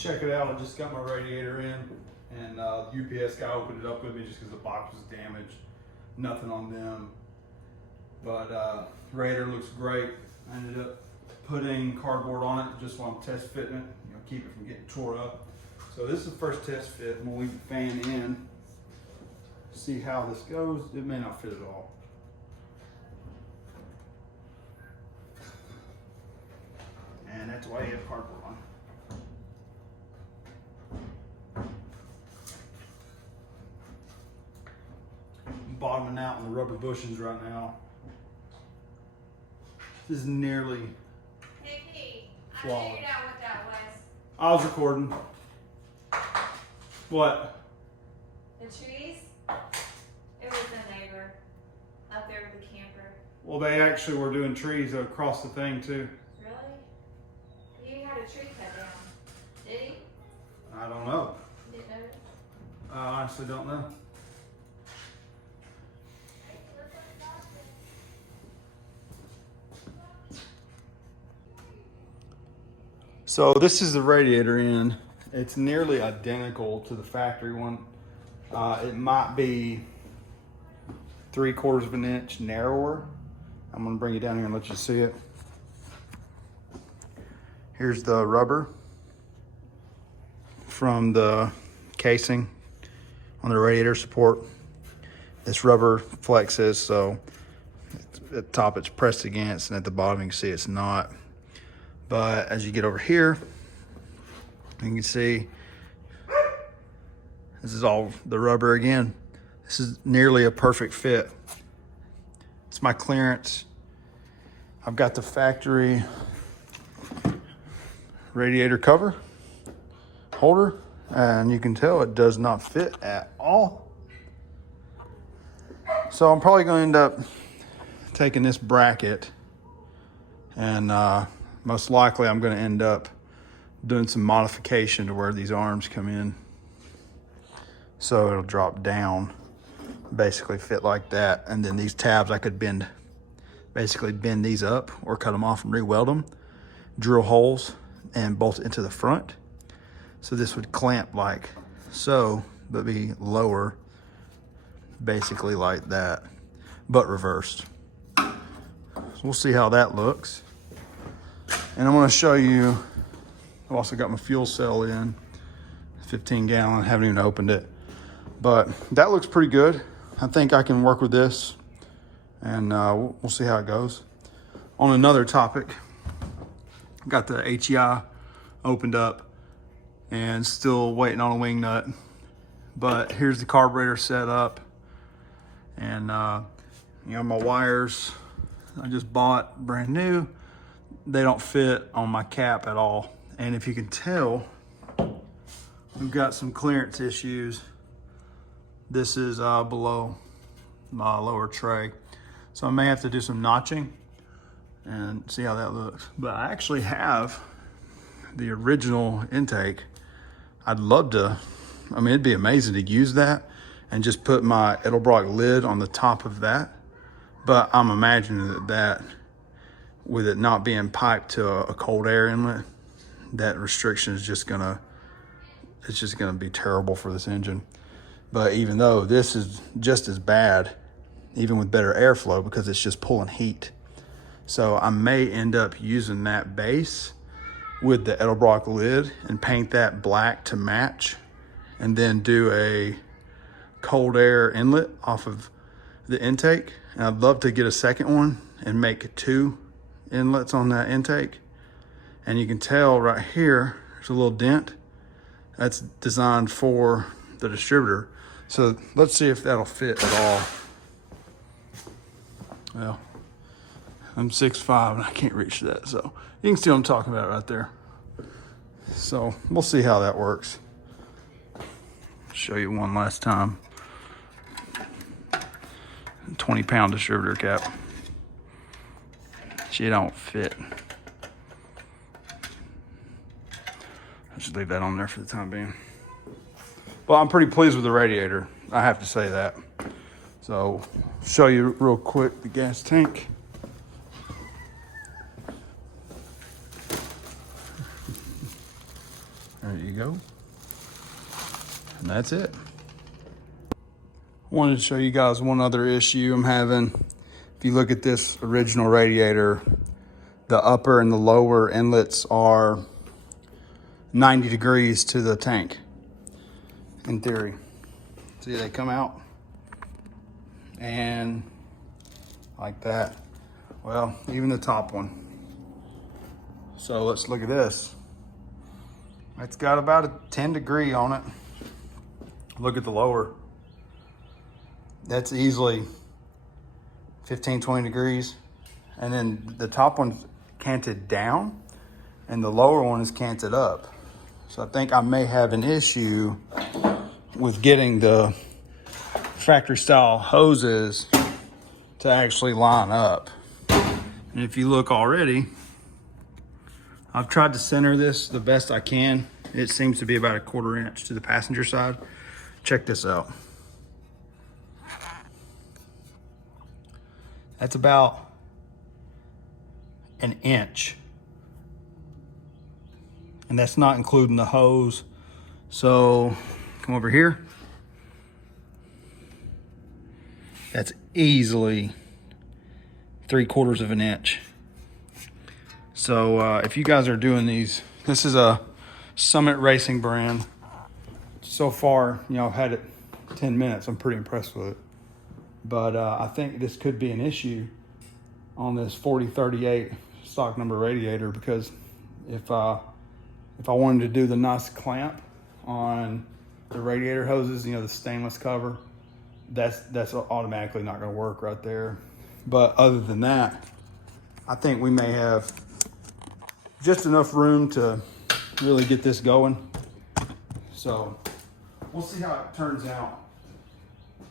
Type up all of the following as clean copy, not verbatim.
check it out. I just got my radiator in, and the UPS guy opened it up with me just because the box was damaged. Nothing on them, but radiator looks great. I ended up putting cardboard on it just while I'm test fitting it, keep it from getting tore up. So this is the first test fit, and we'll leave the fan in, see how this goes. It may not fit at all. And that's why you have cardboard on. I'm bottoming out in the rubber bushings right now. This is nearly Hey Pete, I flawless. figured out what that was. I was recording. What? The trees? It was the neighbor up there with the camper. Well, they actually were doing trees across the thing too. Really? You had a tree cut down. Did he? I don't know. Didn't notice? I honestly don't know. So this is the radiator in. It's nearly identical to the factory one. It might be 3/4 of an inch narrower. I'm gonna bring it down here and let you see it. Here's the rubber from the casing on the radiator support. This rubber flexes, so at the top it's pressed against, and at the bottom you can see it's not. But as you get over here, you can see this is all the rubber again. This is nearly a perfect fit. It's my clearance. I've got the factory radiator cover holder, and you can tell it does not fit at all. So I'm probably going to end up taking this bracket, and most likely I'm going to end up doing some modification to where these arms come in, so it'll drop down, basically fit like that. And then these tabs I could basically bend these up or cut them off and re-weld them, drill holes and bolt it into the front. So this would clamp like so, but be lower, basically like that, but reversed. So we'll see how that looks. And I'm going to show you, I've also got my fuel cell in, 15 gallon, haven't even opened it. But that looks pretty good. I think I can work with this, and we'll see how it goes. On another topic, got the HEI opened up and still waiting on a wing nut. But here's the carburetor set up, and my wires I just bought brand new. They don't fit on my cap at all. And if you can tell, we've got some clearance issues. This is below my lower tray. So I may have to do some notching and see how that looks. But I actually have the original intake. I'd love to, it'd be amazing to use that and just put my Edelbrock lid on the top of that. But I'm imagining that with it not being piped to a cold air inlet, that restriction is just gonna be terrible for this engine. But even though this is just as bad, even with better airflow, because it's just pulling heat. So I may end up using that base with the Edelbrock lid and paint that black to match, and then do a cold air inlet off of the intake. And I'd love to get a second one and make 2 inlets on that intake. And you can tell right here, there's a little dent. That's designed for the distributor. So let's see if that'll fit at all. Well, I'm 6'5" and I can't reach that. So you can see what I'm talking about right there. So we'll see how that works. Show you one last time. 20-pound distributor cap. She don't fit. I'll just leave that on there for the time being. Well, I'm pretty pleased with the radiator, I have to say that. So, show you real quick the gas tank. There you go. And that's it. Wanted to show you guys one other issue I'm having. If you look at this original radiator, the upper and the lower inlets are 90 degrees to the tank, in theory. See, they come out and like that. Well, even the top one. So let's look at this. It's got about a 10 degree on it. Look at the lower. That's easily 15, 20 degrees. And then the top one's canted down and the lower one is canted up. So I think I may have an issue with getting the factory style hoses to actually line up. And if you look already, I've tried to center this the best I can. It seems to be about a 1/4 inch to the passenger side. Check this out. That's about an inch. And that's not including the hose. So come over here. That's easily 3/4 of an inch. So if you guys are doing these, this is a Summit Racing brand. So far, you know, I've had it 10 minutes. I'm pretty impressed with it. But I think this could be an issue on this 4038 stock number radiator, because if I wanted to do the nice clamp on the radiator hoses, you know, the stainless cover, that's automatically not going to work right there. But other than that, I think we may have just enough room to really get this going. So we'll see how it turns out.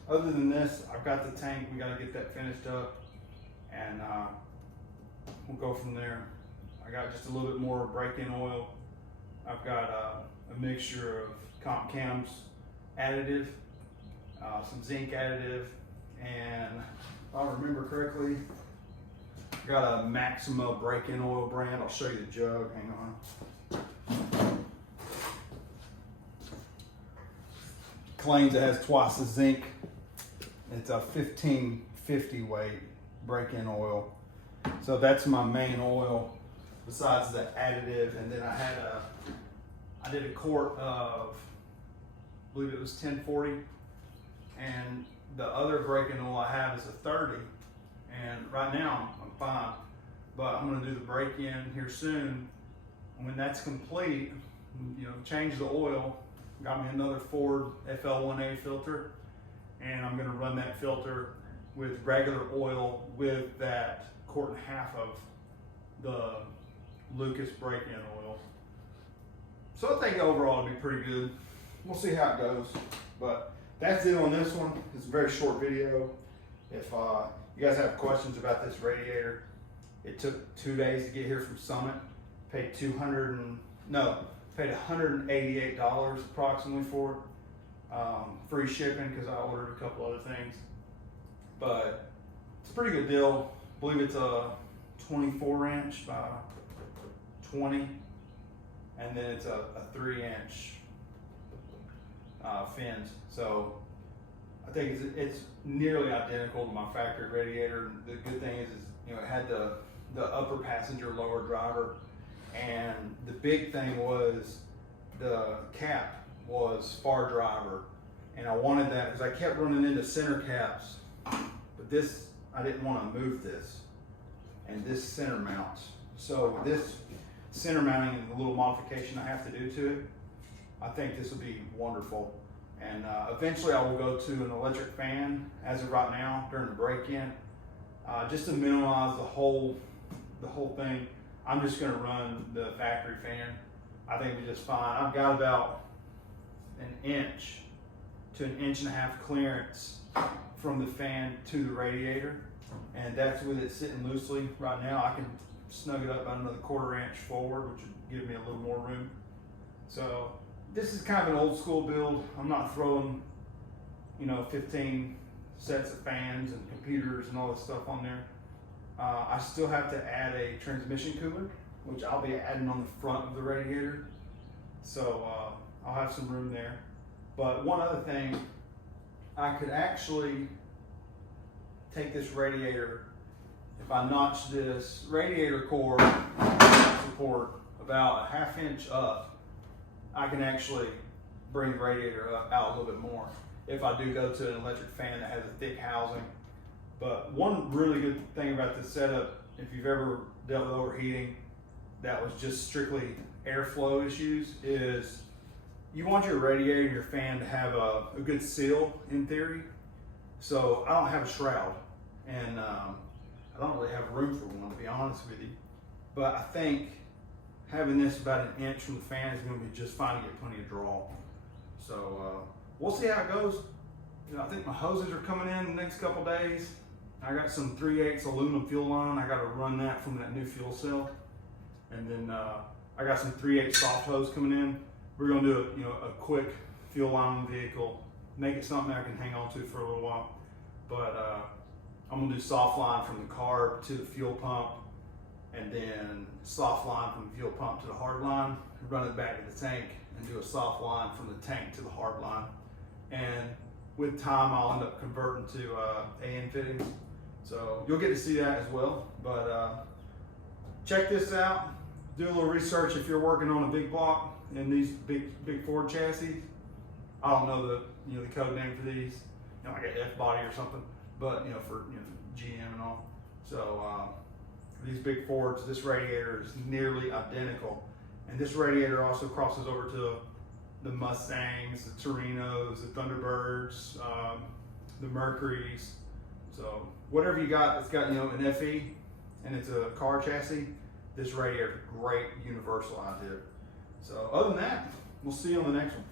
Other than this, I've got the tank. We got to get that finished up, and we'll go from there. I got just a little bit more break-in oil. I've got a mixture of Comp Cam's additive, some zinc additive, and if I remember correctly, I've got a Maxima break-in oil brand. I'll show you the jug. Hang on. Claims it has twice the zinc. It's a 1550 weight break-in oil. So that's my main oil besides the additive. And then I did a quart of, I believe it was 1040. And the other break-in oil I have is a 30. And right now I'm fine, but I'm gonna do the break-in here soon. And when that's complete, you know, change the oil. Got me another Ford FL1A filter, and I'm gonna run that filter with regular oil with that 1.5 quart of the Lucas break-in oil. So I think overall it'll be pretty good. We'll see how it goes. But that's it on this one. It's a very short video. If you guys have questions about this radiator, it took 2 days to get here from Summit. Paid $188 approximately for it. Free shipping because I ordered a couple other things. But it's a pretty good deal. I believe it's a 24 inch by 20, and then it's a 3 inch fins. So I think it's nearly identical to my factory radiator. The good thing is you know, it had the upper passenger, lower driver. And the big thing was the cap was far driver, and I wanted that because I kept running into center caps, but this, I didn't want to move this, and this center mounts. So this center mounting and the little modification I have to do to it, I think this will be wonderful. And eventually I will go to an electric fan. As of right now, during the break-in, just to minimize the whole thing, I'm just gonna run the factory fan. I think it'll be just fine. I've got about an inch to an 1.5 inch clearance from the fan to the radiator. And that's with it sitting loosely right now. I can snug it up about another 1/4 inch forward, which would give me a little more room. So this is kind of an old school build. I'm not throwing, you know, 15 sets of fans and computers and all this stuff on there. I still have to add a transmission cooler, which I'll be adding on the front of the radiator. So I'll have some room there. But one other thing, I could actually take this radiator, if I notch this radiator core support about a 1/2 inch up, I can actually bring the radiator out a little bit more if I do go to an electric fan that has a thick housing. But one really good thing about this setup, if you've ever dealt with overheating that was just strictly airflow issues, is you want your radiator and your fan to have a good seal in theory. So I don't have a shroud, and I don't really have room for one, to be honest with you. But I think having this about 1 inch from the fan is going to be just fine to get plenty of draw. So we'll see how it goes. You know, I think my hoses are coming in the next couple days. I got some 3/8 aluminum fuel line. I got to run that from that new fuel cell, and then I got some 3/8 soft hose coming in. We're going to do a quick fuel line on the vehicle, make it something I can hang on to for a little while. But I'm going to do soft line from the carb to the fuel pump, and then soft line from the fuel pump to the hard line, run it back to the tank, and do a soft line from the tank to the hard line. And with time, I'll end up converting to AN fittings. So you'll get to see that as well. But check this out. Do a little research if you're working on a big block in these big Ford chassis. I don't know the code name for these, like an F body or something, but for GM and all. So these big Fords, this radiator is nearly identical, and this radiator also crosses over to the Mustangs, the Torinos, the Thunderbirds, the Mercuries. So whatever you got that's got an FE and it's a car chassis, this radiator is a great universal idea. So other than that, we'll see you on the next one.